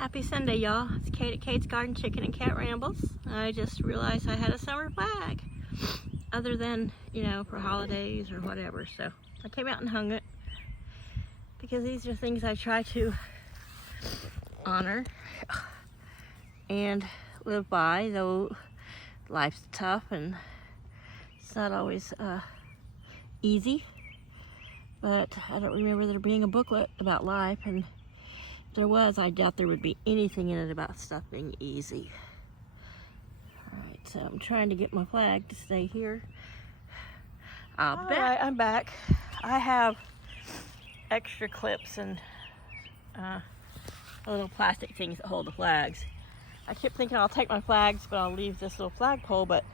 Happy Sunday, y'all. It's Kate at Kate's Garden Chicken and Cat Rambles. I just realized I had a summer flag, other than, for holidays or whatever. So I came out and hung it because these are things I try to honor and live by, though life's tough and it's not always easy. But I don't remember there being a booklet about life, and if there was, I doubt there would be anything in it about stuff being easy. Alright, so I'm trying to get my flag to stay here. Alright, I'm back. I have extra clips and little plastic things that hold the flags. I kept thinking I'll take my flags, but I'll leave this little flagpole, but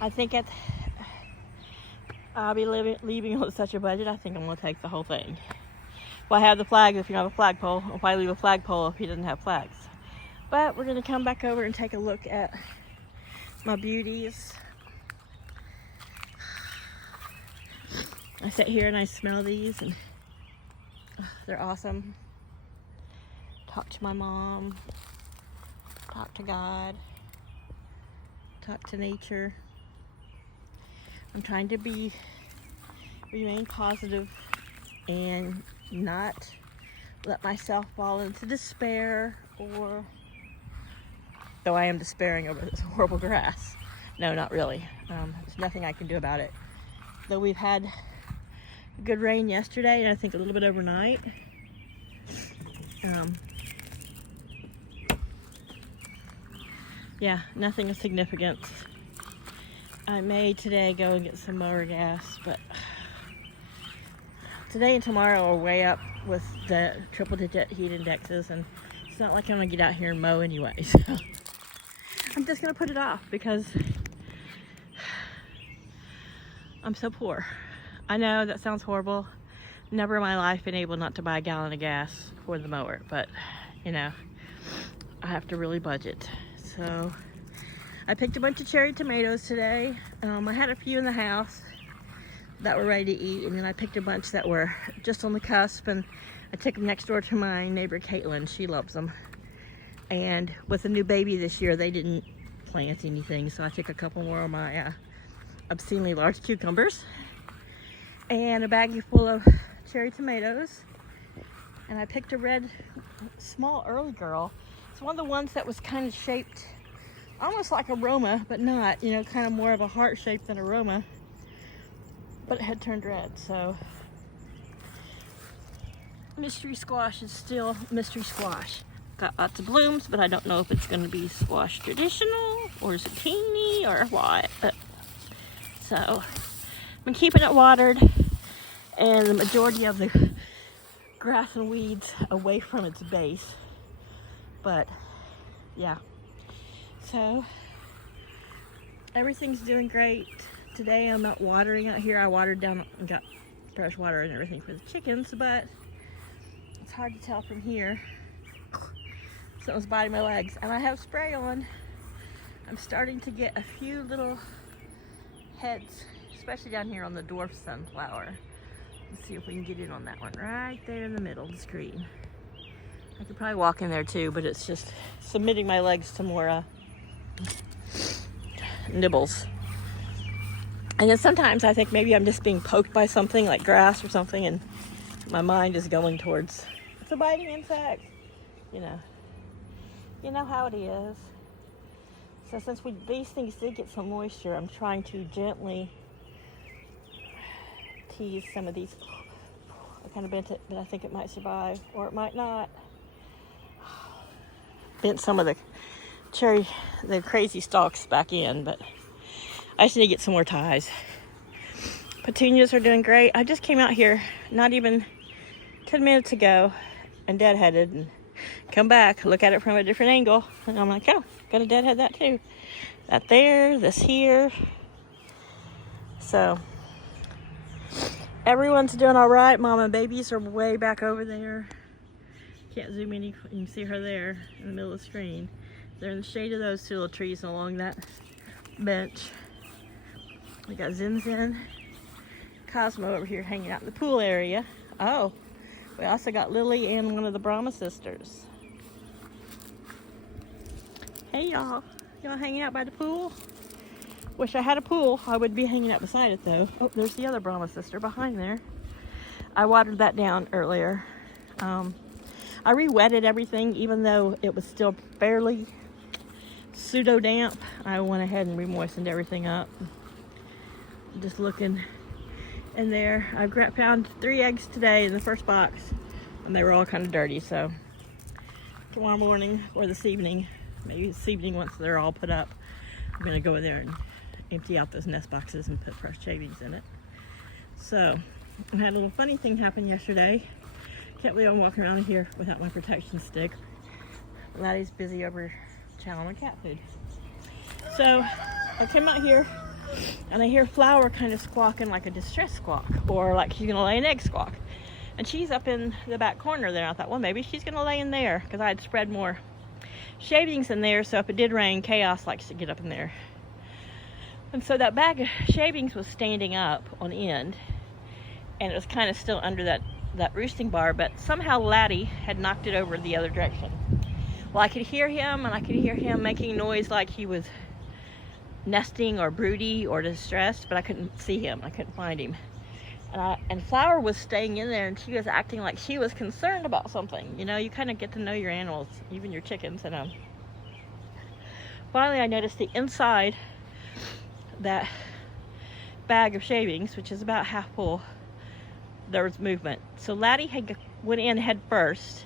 I think I'll be leaving on such a budget, I think I'm going to take the whole thing. Well, I have the flags if you don't have a flagpole. Why leave a flagpole if he doesn't have flags? But we're going to come back over and take a look at my beauties. I sit here and I smell these, and they're awesome. Talk to my mom. Talk to God. Talk to nature. I'm trying to remain positive and not let myself fall into despair, or though I am despairing over this horrible grass. No, not really. There's nothing I can do about it. Though we've had good rain yesterday, and I think a little bit overnight. Yeah, nothing of significance. I may today go and get some mower gas, but today and tomorrow are way up with the triple-digit heat indexes, and it's not like I'm gonna get out here and mow anyway. So I'm just gonna put it off because I'm so poor. I know that sounds horrible. Never in my life been able not to buy a gallon of gas for the mower, but I have to really budget. So I picked a bunch of cherry tomatoes today. I had a few in the house that were ready to eat, and then I picked a bunch that were just on the cusp, and I took them next door to my neighbor Caitlin. She loves them. And with a new baby this year, they didn't plant anything, so I took a couple more of my obscenely large cucumbers and a baggie full of cherry tomatoes. And I picked a red, small early girl. It's one of the ones that was kind of shaped almost like a Roma, but not, kind of more of a heart shape than a Roma. But it had turned red, so. Mystery squash is still mystery squash. Got lots of blooms, but I don't know if it's going to be squash traditional or zucchini or what. So, I've been keeping it watered, and the majority of the grass and weeds away from its base. But, yeah. So, everything's doing great. Today I'm not watering out here. I watered down and got fresh water and everything for the chickens, but it's hard to tell from here. Something's biting my legs, and I have spray on. I'm starting to get a few little heads, especially down here on the dwarf sunflower. Let's see if we can get in on that one right there in the middle of the screen. I could probably walk in there too, but it's just submitting my legs to more nibbles. And then sometimes I think maybe I'm just being poked by something like grass or something, and my mind is going towards, it's a biting insect. You know how it is. So since these things did get some moisture, I'm trying to gently tease some of these. I kind of bent it, but I think it might survive, or it might not. Bent some of the crazy stalks back in, but I just need to get some more ties. Petunias are doing great. I just came out here not even 10 minutes ago and deadheaded, and come back, look at it from a different angle, and I'm like, oh, gotta deadhead that too. That there, this here. So everyone's doing all right. Mom and babies are way back over there. Can't zoom in, you can see her there in the middle of the screen. They're in the shade of those two little trees along that bench. We got Zin Zin, Cosmo over here hanging out in the pool area. Oh, We also got Lily and one of the Brahma sisters. Hey y'all. Y'all hanging out by the pool? Wish I had a pool. I would be hanging out beside it though. Oh, there's the other Brahma sister behind there. I watered that down earlier. I re-wetted everything even though it was still fairly pseudo damp. I went ahead and re-moistened everything up. Just looking in there. I found 3 eggs today in the first box and they were all kind of dirty, so tomorrow morning or this evening, maybe this evening once they're all put up, I'm gonna go in there and empty out those nest boxes and put fresh shavings in it. So I had a little funny thing happen yesterday. Can't believe I'm walking around here without my protection stick. Laddie's busy over chowing on cat food. So I came out here and I hear Flower kind of squawking like a distress squawk, or like she's gonna lay an egg squawk. And she's up in the back corner there. I thought, well, maybe she's gonna lay in there because I had spread more shavings in there, so if it did rain, Chaos likes to get up in there. And so that bag of shavings was standing up on end, and it was kind of still under that roosting bar, but somehow Laddie had knocked it over the other direction. Well, I could hear him, and I could hear him making noise like he was nesting or broody or distressed, but I couldn't see him. I couldn't find him. And Flower was staying in there, and she was acting like she was concerned about something. You know, you kind of get to know your animals, even your chickens. And finally, I noticed the inside that bag of shavings, which is about half full, there was movement. So Laddie had went in head first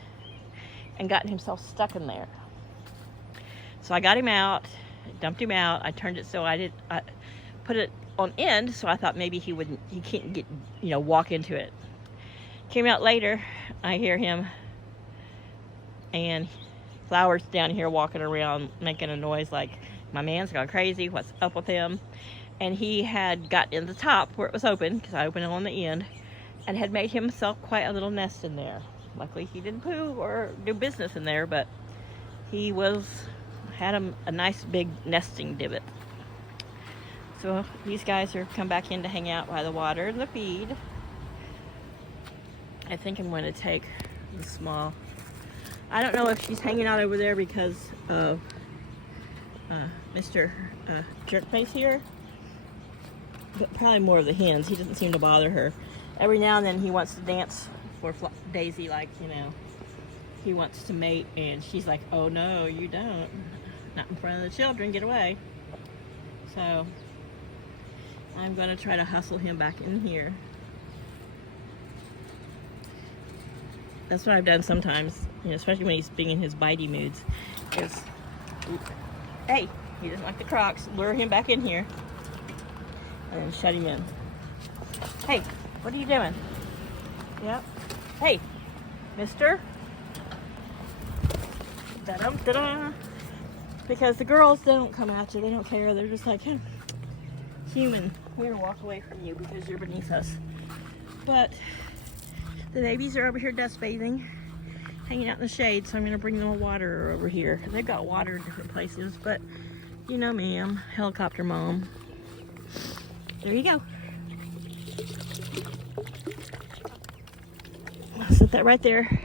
and gotten himself stuck in there. So I got him out, dumped him out. I turned it so I put it on end, so I thought maybe he can't get, walk into it. Came out later, I hear him, and Flower's down here walking around making a noise like my man's gone crazy, what's up with him? And he had got in the top where it was open, because I opened it on the end, and had made himself quite a little nest in there. Luckily he didn't poo or do business in there, but he had a nice big nesting divot. So these guys are come back in to hang out by the water and the feed. I think I'm going to take the small. I don't know if she's hanging out over there because of Mr. Jerkface here, but probably more of the hens. He doesn't seem to bother her. Every now and then he wants to dance for Daisy, like, he wants to mate, and she's like, oh no, you don't. Not in front of the children, get away. So I'm going to try to hustle him back in here. That's what I've done sometimes, especially when he's being in his bitey moods. Hey, he doesn't like the Crocs. Lure him back in here and then shut him in. Hey, what are you doing? Yep. Hey, mister. Da-dum, da-da. Because the girls don't come at you. They don't care. They're just like, hey, human, we're gonna walk away from you because you're beneath us. But the babies are over here dust bathing, hanging out in the shade, so I'm gonna bring them a water over here. They've got water in different places, but you know me, I'm helicopter mom. There you go. I'll set that right there.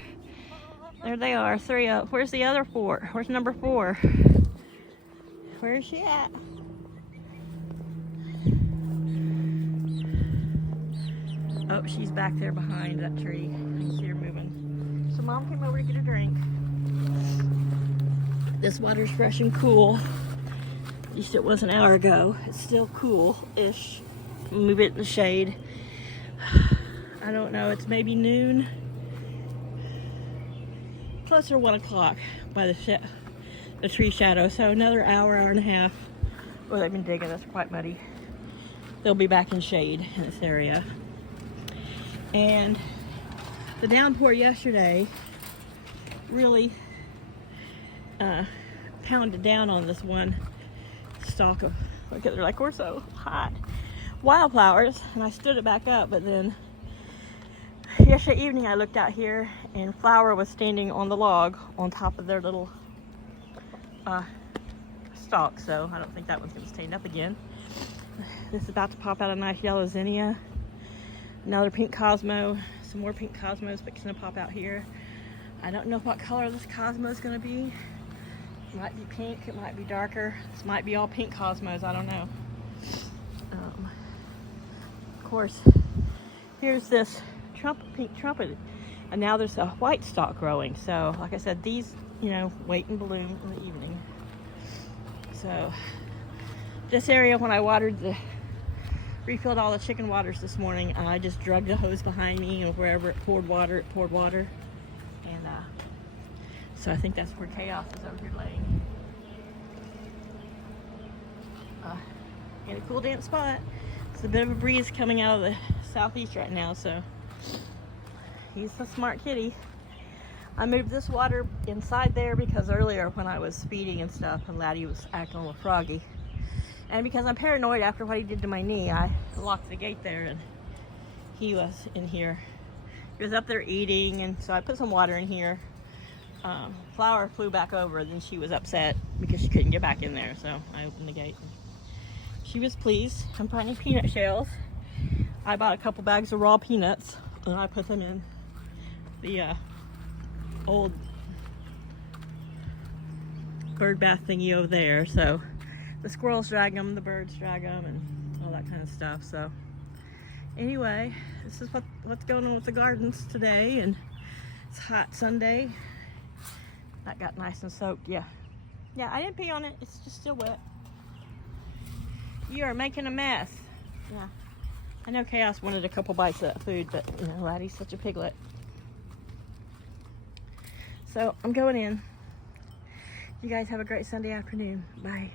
There they are, 3 up. Where's the other 4? Where's number 4? Where is she at? Oh, she's back there behind that tree. I can see her moving. So Mom came over to get a drink. This water's fresh and cool. At least it was an hour ago. It's still cool-ish. Move it in the shade. I don't know, it's maybe noon. Plus or 1 o'clock by the tree shadow. So another hour and a half. Oh, they've been digging. It's quite muddy. They'll be back in shade in this area. And the downpour yesterday really pounded down on this one stalk of, look at, they're like, we're so hot, wildflowers. And I stood it back up, but then yesterday evening I looked out here and Flower was standing on the log on top of their little stalk, so I don't think that one's going to stand up again. This is about to pop out a nice yellow zinnia, another pink Cosmo. some more pink cosmos fixing to pop out here. I don't know what color this cosmo is going to be. It might be pink, it might be darker. This might be all pink cosmos, I don't know. Of course, here's this pink trumpet, and now there's a white stalk growing. So, like I said, these, you know, wait and bloom in the evening. So, this area, when I refilled all the chicken waters this morning, I just dragged the hose behind me, and wherever it poured water, and so I think that's where Chaos is over here laying. In a cool damp spot. It's a bit of a breeze coming out of the southeast right now, so he's a smart kitty. I moved this water inside there because earlier when I was feeding and stuff and Laddie was acting a little froggy, and because I'm paranoid after what he did to my knee, I locked the gate there, and he was in here. He was up there eating, and so I put some water in here. Flower flew back over, then she was upset because she couldn't get back in there, so I opened the gate. She was pleased. I'm finding peanut shells. I bought a couple bags of raw peanuts, and I put them in the old bird bath thingy over there. So the squirrels drag them, the birds drag them, and all that kind of stuff. So anyway, this is what's going on with the gardens today, and it's hot Sunday. That got nice and soaked. Yeah, I didn't pee on it. It's just still wet. You are making a mess. Yeah, I know Chaos wanted a couple bites of that food, but you know, Laddie's such a piglet. So I'm going in. You guys have a great Sunday afternoon. Bye.